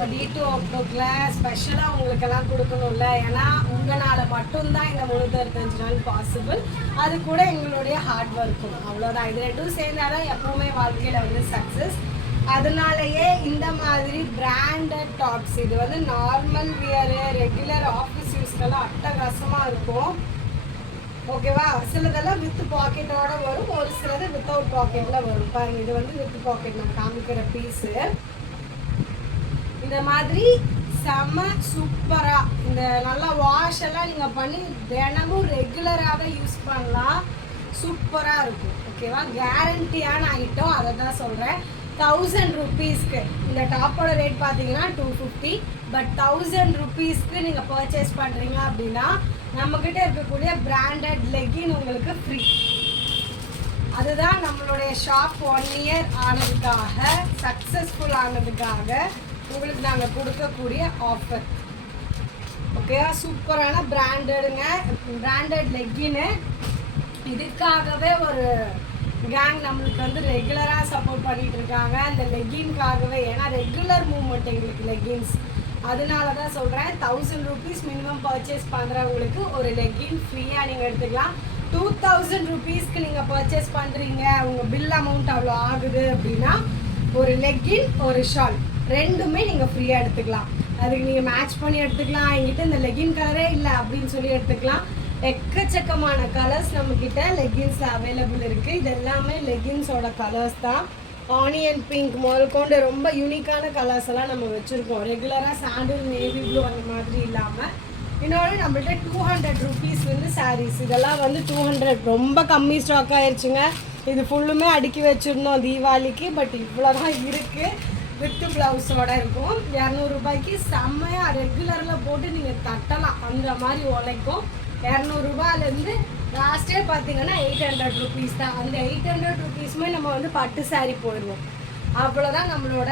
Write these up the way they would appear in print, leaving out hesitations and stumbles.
நம்ம D2 Octoக்குள்ள ஸ்பெஷலாக உங்களுக்கெல்லாம் கொடுக்கணும்ல. ஏன்னா உங்களால் மட்டும்தான் இந்த 365 நாள் பாசிபிள். அது கூட எங்களுடைய ஹார்ட் ஒர்க்கும், அவ்வளோதான். இது ரெண்டும் சேர்ந்தாதான் எப்பவுமே வாழ்க்கையில் வந்து சக்ஸஸ். அதனாலயே இந்த மாதிரி பிராண்டட் டாப்ஸ், இது வந்து நார்மல் வியரு, ரெகுலர் ஆஃபீஸ் யூஸ்க்கெல்லாம் அட்டகாசமாக இருக்கும். ஓகேவா? சிலதெல்லாம் வித் பாக்கெட்டோட வரும், ஒரு சிலது வித்தவுட் பாக்கெட்டில் வரும். பாருங்க, இது வந்து வித் பாக்கெட் நான் காமிக்கிற பீஸு. இந்த மாதிரி செம்ம சூப்பராக இந்த நல்லா வாஷ் எல்லாம் நீங்கள் பண்ணி தினமும் ரெகுலராகவே யூஸ் பண்ணலாம். சூப்பராக இருக்கும். ஓகேவா? கேரண்டியான ஐட்டம், அதை தான் சொல்கிறேன். 1000 rupeesக்கு இந்த டாப்போட ரேட் பார்த்தீங்கன்னா 250. பட் 1000 rupeesக்கு நீங்கள் பர்ச்சேஸ் பண்ணுறீங்க அப்படின்னா நம்மக்கிட்ட இருக்கக்கூடிய பிராண்டட் லெகின் உங்களுக்கு ஃப்ரீ. அதுதான் நம்மளுடைய ஷாப் 1 year ஆனதுக்காக, சக்ஸஸ்ஃபுல் ஆனதுக்காக உங்களுக்கு நாங்கள் கொடுக்கக்கூடிய ஆஃபர். ஓகேவா? சூப்பரான பிராண்டடுங்க, பிராண்டட் லெக்கின்னு. இதுக்காகவே ஒரு கேங் நம்மளுக்கு வந்து ரெகுலராக சப்போர்ட் பண்ணிகிட்டு இருக்காங்க அந்த லெக்கின்காகவே. ஏன்னா ரெகுலர் மூவ்மெண்ட் எங்களுக்கு லெக்கின்ஸ். அதனால தான் சொல்கிறேன், 1000 rupees மினிமம் பர்ச்சேஸ் பண்ணுறவங்களுக்கு ஒரு லெக்கின் ஃப்ரீயாக நீங்கள் எடுத்துக்கலாம். 2000 rupeesக்கு நீங்கள் பர்ச்சேஸ் பண்ணுறீங்க, உங்கள் பில் அமௌண்ட் அவ்வளோ ஆகுது அப்படின்னா ஒரு லெக்கின் ஒரு ஷால் ரெண்டுமே நீங்கள் ஃப்ரீயாக எடுத்துக்கலாம். அதுக்கு நீங்கள் மேட்ச் பண்ணி எடுத்துக்கலாம். என்கிட்ட இந்த லெகின் கலரே இல்லை அப்படின்னு சொல்லி எடுத்துக்கலாம். எக்கச்சக்கமான கலர்ஸ் நம்மக்கிட்ட லெகின்ஸில் அவைலபிள் இருக்குது. இது எல்லாமே லெகின்ஸோட கலர்ஸ் தான். ஆனியன் பிங்க் முதல் கொண்டு ரொம்ப யூனிக்கான கலர்ஸ் எல்லாம் நம்ம வச்சுருக்கோம். ரெகுலராக சாண்டில், நேவி ப்ளூ அந்த மாதிரி இல்லாமல். இன்னொன்று நம்மள்ட்ட 200 rupees வந்து சாரீஸ், இதெல்லாம் வந்து 200 ரொம்ப கம்மி ஸ்டாக் ஆயிடுச்சுங்க. இது ஃபுல்லுமே அடுக்கி வச்சுருந்தோம் தீபாவளிக்கு. பட் இவ்வளோ தான் இருக்குது. வித்து ப்ளவுஸோடு இருக்கும். 200 ரூபாய்க்கு செம்மையாக ரெகுலரில் போட்டு நீங்கள் தட்டலாம், அந்த மாதிரி உழைக்கும். 200 ரூபாயிலேருந்து லாஸ்ட்டே பார்த்தீங்கன்னா 800 rupees தான். அந்த 800 rupeesமே நம்ம வந்து பட்டு சாரீ போயிடுவோம். அவ்வளோதான் நம்மளோட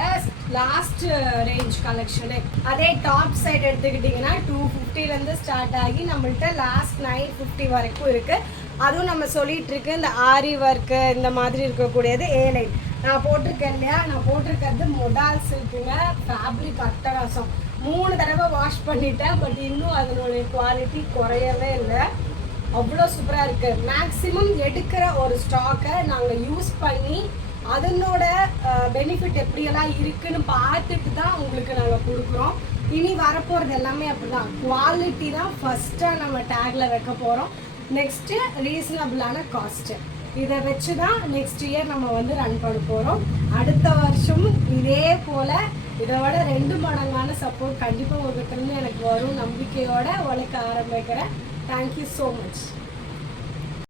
லாஸ்ட் ரேஞ்ச் கலெக்ஷனு. அதே டாப் சைட் எடுத்துக்கிட்டிங்கன்னா 250லேருந்து ஸ்டார்ட் ஆகி நம்மள்கிட்ட லாஸ்ட் 950 வரைக்கும் இருக்குது. அதுவும் நம்ம சொல்லிகிட்டு இருக்கு இந்த ஆரி ஒர்க்கு இந்த மாதிரி இருக்கக்கூடியது A-line. நான் போட்டிருக்கேன் இல்லையா, நான் போட்டிருக்கிறது மொடால் சில்க்குங்க. ஃபேப்ரிக் அட்டகாசம். 3 தடவை வாஷ் பண்ணிட்டேன். பட் இன்னும் அதனுடைய குவாலிட்டி குறையவே இல்லை. அவ்வளோ சூப்பராக இருக்குது. மேக்ஸிமம் எடுக்கிற ஒரு ஸ்டாக்கை நாங்கள் யூஸ் பண்ணி அதனோட பெனிஃபிட் எப்படியெல்லாம் இருக்குன்னு பார்த்துட்டு தான் உங்களுக்கு நாங்கள் கொடுக்குறோம். இனி வரப்போகிறது எல்லாமே அப்படி தான். குவாலிட்டி தான் ஃபஸ்ட்டாக நம்ம டேக்கில் வைக்க போகிறோம். நெக்ஸ்ட்டு ரீசனபிளான காஸ்ட்டு. இதை வச்சு தான் நெக்ஸ்ட் இயர் நம்ம வந்து ரன் பண்ண போகிறோம். அடுத்த வருஷமும் இதே போல் இதோட 2 மடங்கான சப்போர்ட் கண்டிப்பாக உங்கள்கிட்ட இருந்து எனக்கு வரும் நம்பிக்கையோடு உழைக்க ஆரம்பிக்கிறேன். Thank you so much.